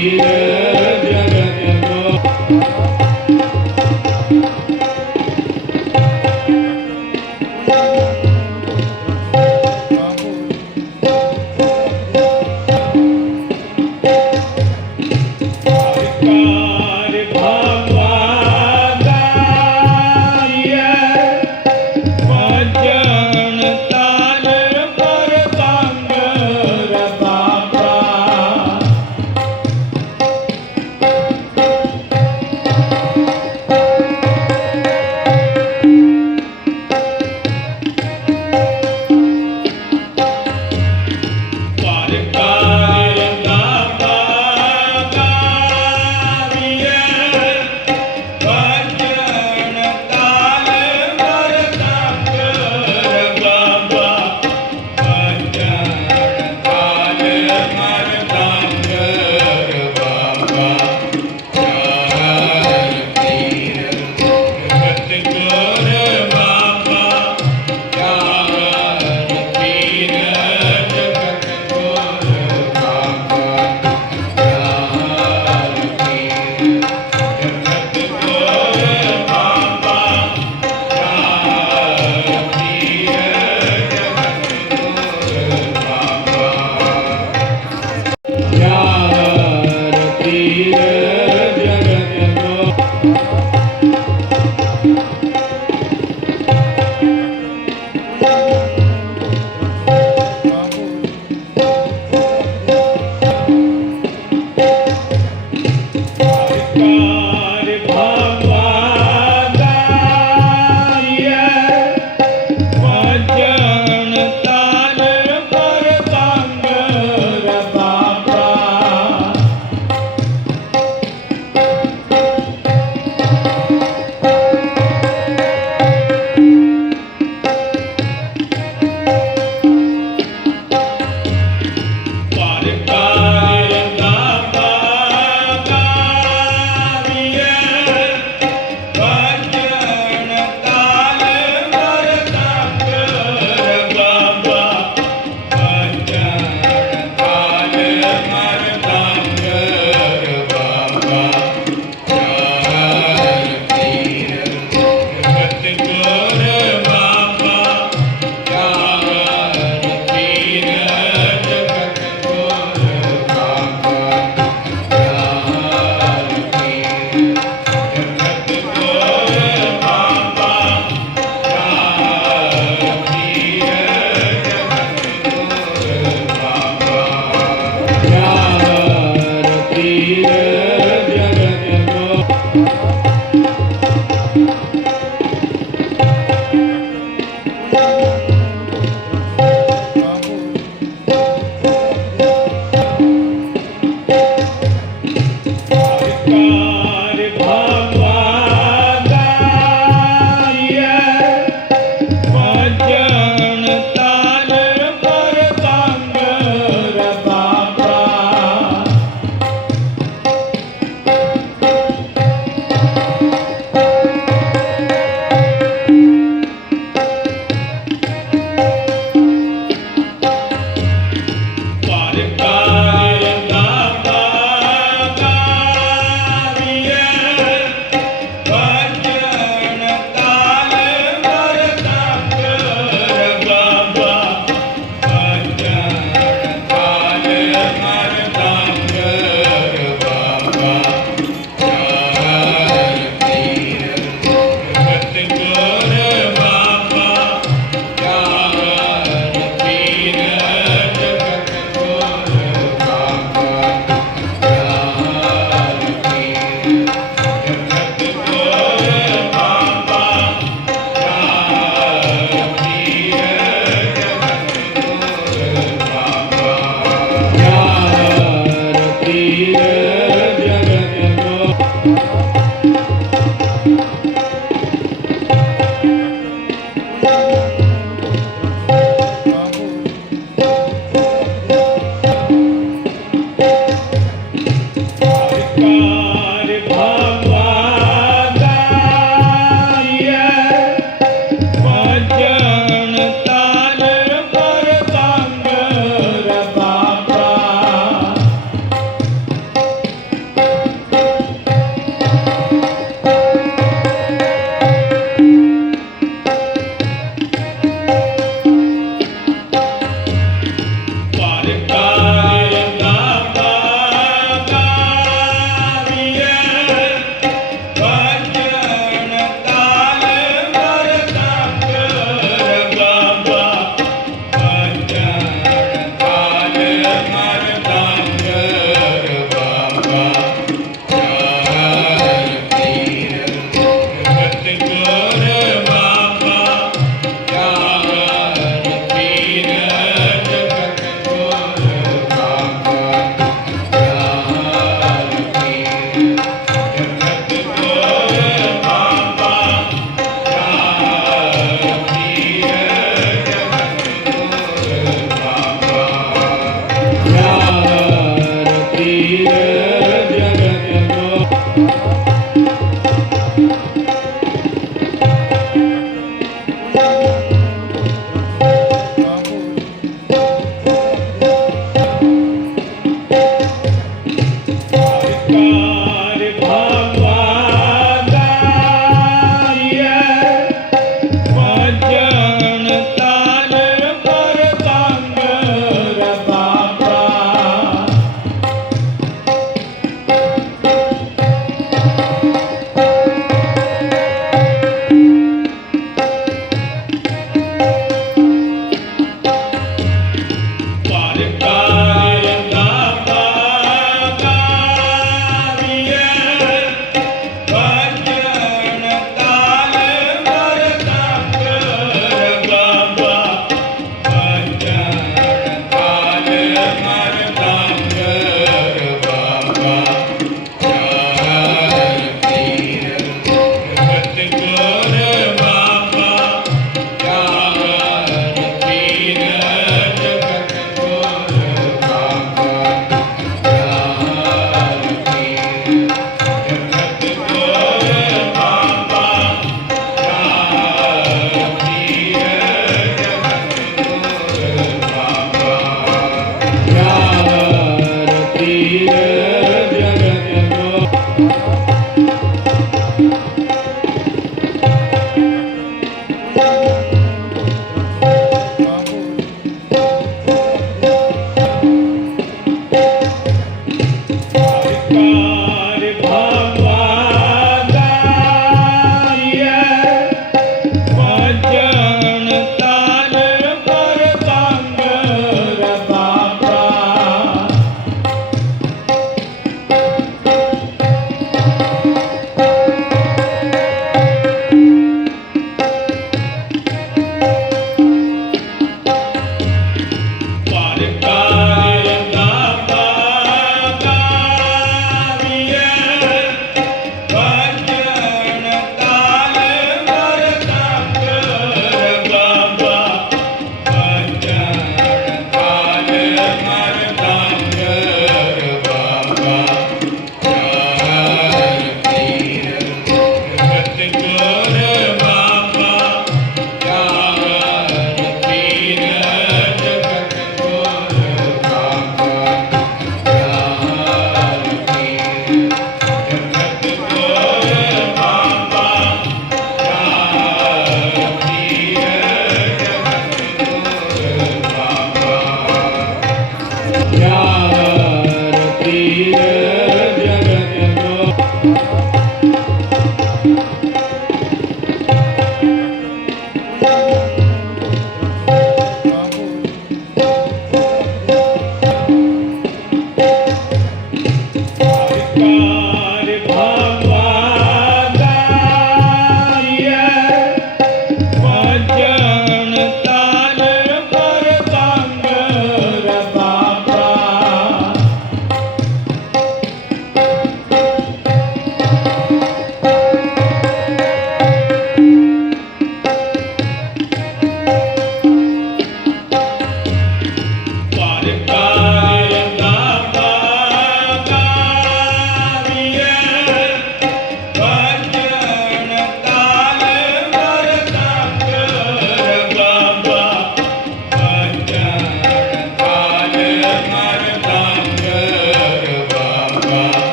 Yeah.